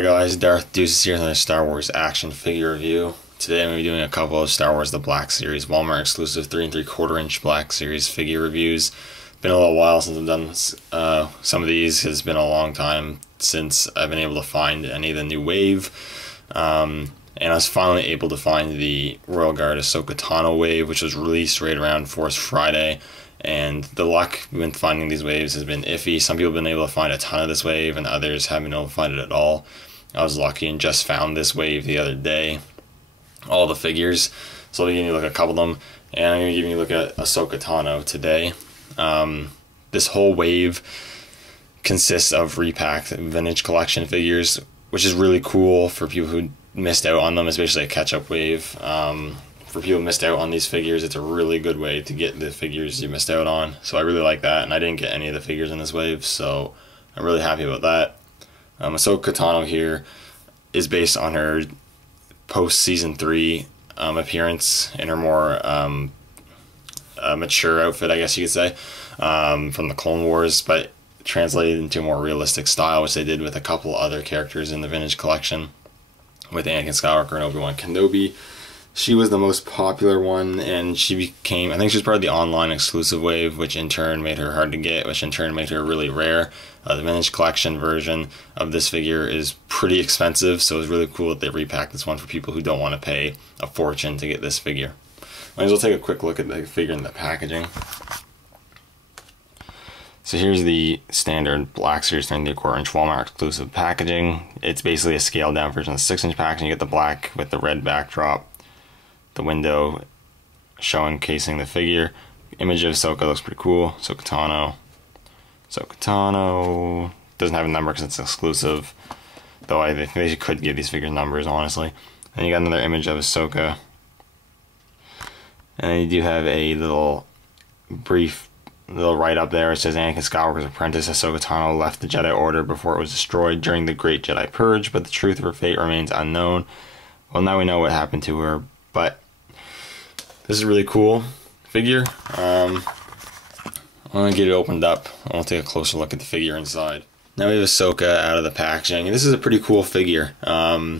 Hi guys, Darth Deuces here with another Star Wars action figure review. Today I'm going to be doing a couple of Star Wars The Black Series Walmart exclusive 3 3/4 inch Black Series figure reviews. Been a little while since I've done some of these. It's been a long time since I've been able to find any of the new wave. And I was finally able to find the Royal Guard Ahsoka Tano wave, which was released right around Force Friday. And the luck with finding these waves has been iffy. Some people have been able to find a ton of this wave, and others haven't been able to find it at all. I was lucky and just found this wave the other day. All the figures. So I'll be giving you a look at a couple of them, and I'm going to give you a look at Ahsoka Tano today. This whole wave consists of repacked vintage collection figures, which is really cool for people who missed out on them. It's basically a catch-up wave. For people who missed out on these figures, it's a really good way to get the figures you missed out on. So I really like that, and I didn't get any of the figures in this wave, so I'm really happy about that. Ahsoka Tano here is based on her post-season 3 appearance in her more mature outfit, I guess you could say, from the Clone Wars, but translated into a more realistic style, which they did with a couple other characters in the vintage collection, with Anakin Skywalker and Obi-Wan Kenobi. She was the most popular one, and she became, I think she was part of the online exclusive wave, which in turn made her hard to get, which in turn made her really rare. The vintage collection version of this figure is pretty expensive, so it's really cool that they repacked this one for people who don't want to pay a fortune to get this figure. Might as well take a quick look at the figure in the packaging. So here's the standard Black Series 3 3/4 inch Walmart exclusive packaging. It's basically a scaled down version of the 6 inch packaging. You get the black with the red backdrop, the window showcasing the figure. Image of Ahsoka looks pretty cool. Ahsoka Tano. Ahsoka Tano doesn't have a number because it's exclusive, though I think they could give these figures numbers, honestly. And you got another image of Ahsoka. And then you do have a brief write up there. It says Anakin Skywalker's apprentice Ahsoka Tano left the Jedi Order before it was destroyed during the Great Jedi Purge, but the truth of her fate remains unknown. Well, now we know what happened to her, but this is a really cool figure. I'm going to get it opened up. I want to take a closer look at the figure inside. Now we have Ahsoka out of the packaging. This is a pretty cool figure. A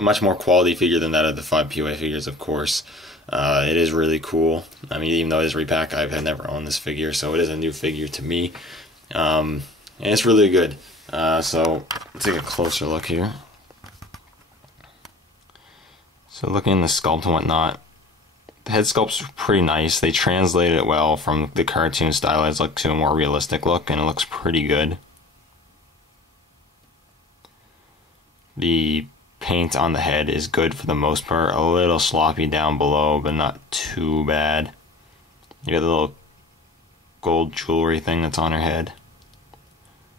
much more quality figure than that of the 5 POA figures, of course. It is really cool. I mean, even though it is repack, I've never owned this figure, so it is a new figure to me. And it's really good. So let's take a closer look here. So looking at the sculpt and whatnot, the head sculpt's pretty nice. They translated it well from the cartoon stylized look to a more realistic look, and it looks pretty good. The paint on the head is good for the most part. A little sloppy down below, but not too bad. You got the little gold jewelry thing that's on her head.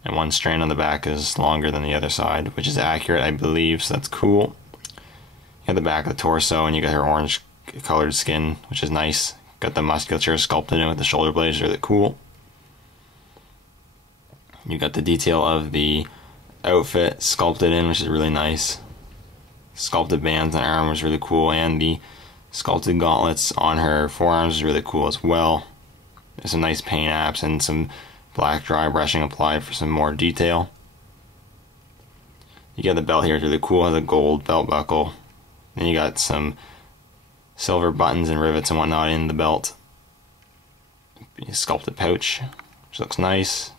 And one strand on the back is longer than the other side, which is accurate, I believe, so that's cool. You got the back of the torso, and you got her orange colored skin, which is nice. Got the musculature sculpted in with the shoulder blades, really cool. You got the detail of the outfit sculpted in, which is really nice. Sculpted bands on her arm was really cool, and the sculpted gauntlets on her forearms is really cool as well. There's some nice paint apps and some black dry brushing applied for some more detail. You got the belt here, it's really cool, it has a gold belt buckle. Then you got some silver buttons and rivets and whatnot in the belt. Sculpted pouch, which looks nice.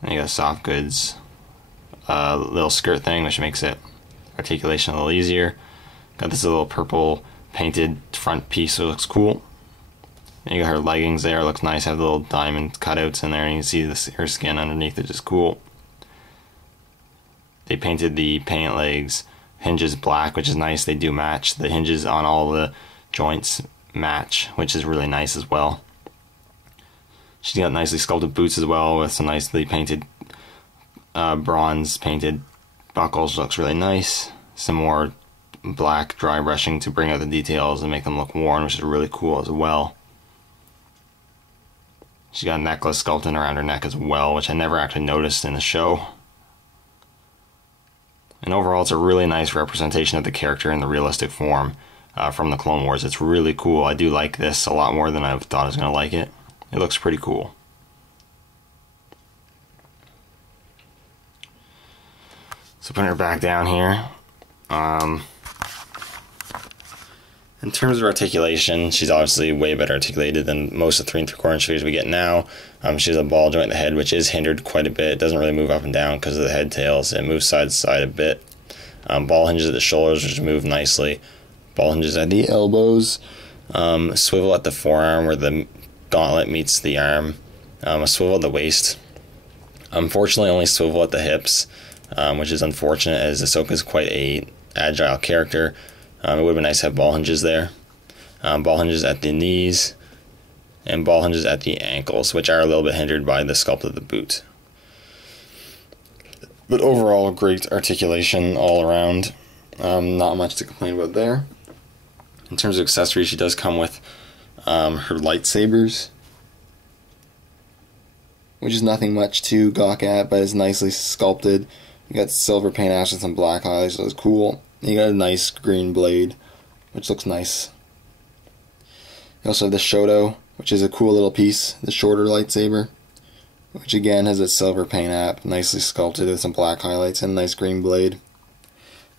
Then you got a soft goods little skirt thing, which makes it articulation a little easier. Got this little purple painted front piece, so it looks cool. And you got her leggings there, it looks nice. Have the little diamond cutouts in there, and you can see her skin underneath, which is cool. They painted the pant legs hinges black, which is nice. They do match. The hinges on all the joints match, which is really nice as well. She's got nicely sculpted boots as well, with some nicely painted bronze painted buckles. Looks really nice. Some more black dry brushing to bring out the details and make them look worn, which is really cool as well. She's got a necklace sculpted around her neck as well, which I never actually noticed in the show. And overall, it's a really nice representation of the character in the realistic form from the Clone Wars. It's really cool. I do like this a lot more than I thought I was going to like it. It looks pretty cool. So putting her back down here. In terms of articulation, she's obviously way better articulated than most of the 3 3/4 inch figures we get now. She has a ball joint in the head, which is hindered quite a bit. It doesn't really move up and down because of the head tails. It moves side to side a bit. Ball hinges at the shoulders, which move nicely. Ball hinges at the elbows. Swivel at the forearm where the gauntlet meets the arm. A swivel at the waist. Unfortunately, only swivel at the hips, which is unfortunate as Ahsoka is quite a agile character. It would have been nice to have ball hinges there. Ball hinges at the knees, and ball hinges at the ankles, which are a little bit hindered by the sculpt of the boot. But overall, great articulation all around. Not much to complain about there. In terms of accessories, she does come with her lightsabers, which is nothing much to gawk at, but it's nicely sculpted. You got silver paint ash and some black highlights, so it's cool. You got a nice green blade, which looks nice. You also have the Shoto, which is a cool little piece, the shorter lightsaber, which again has a silver paint app, nicely sculpted with some black highlights and a nice green blade.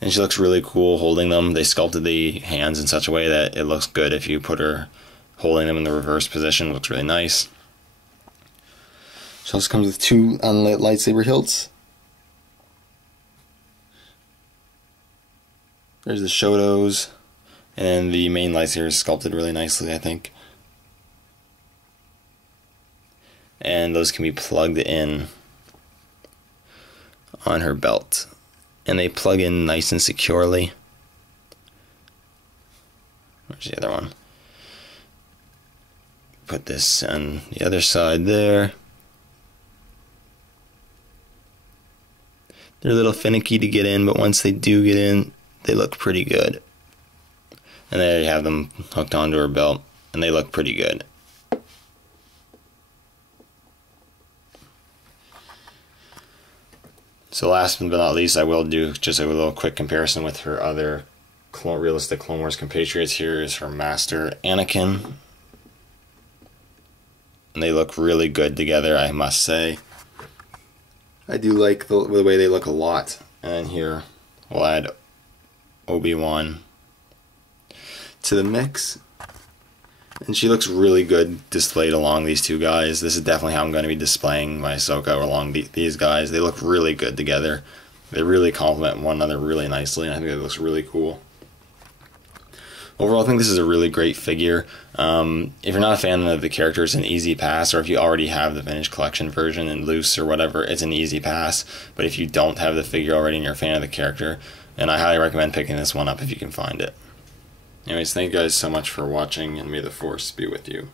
And she looks really cool holding them. They sculpted the hands in such a way that it looks good if you put her holding them in the reverse position. It looks really nice. She also comes with 2 unlit lightsaber hilts. There's the Shotos, and then the main lightsaber is sculpted really nicely, I think. And those can be plugged in on her belt. And they plug in nice and securely. Where's the other one? Put this on the other side there. They're a little finicky to get in, but once they do get in, they look pretty good. And there you have them hooked onto her belt, and they look pretty good. So last but not least, I will do just a little quick comparison with her other realistic Clone Wars compatriots. Here is her master, Anakin. And they look really good together, I must say. I do like the way they look a lot. And here we'll add Obi-Wan to the mix. And she looks really good displayed along these two guys. This is definitely how I'm going to be displaying my Ahsoka along these guys. They look really good together. They really complement one another really nicely, and I think it looks really cool. Overall, I think this is a really great figure. If you're not a fan of the character, it's an easy pass, or if you already have the vintage collection version in loose or whatever, it's an easy pass. But if you don't have the figure already and you're a fan of the character, then I highly recommend picking this one up if you can find it. Anyways, thank you guys so much for watching, and may the Force be with you.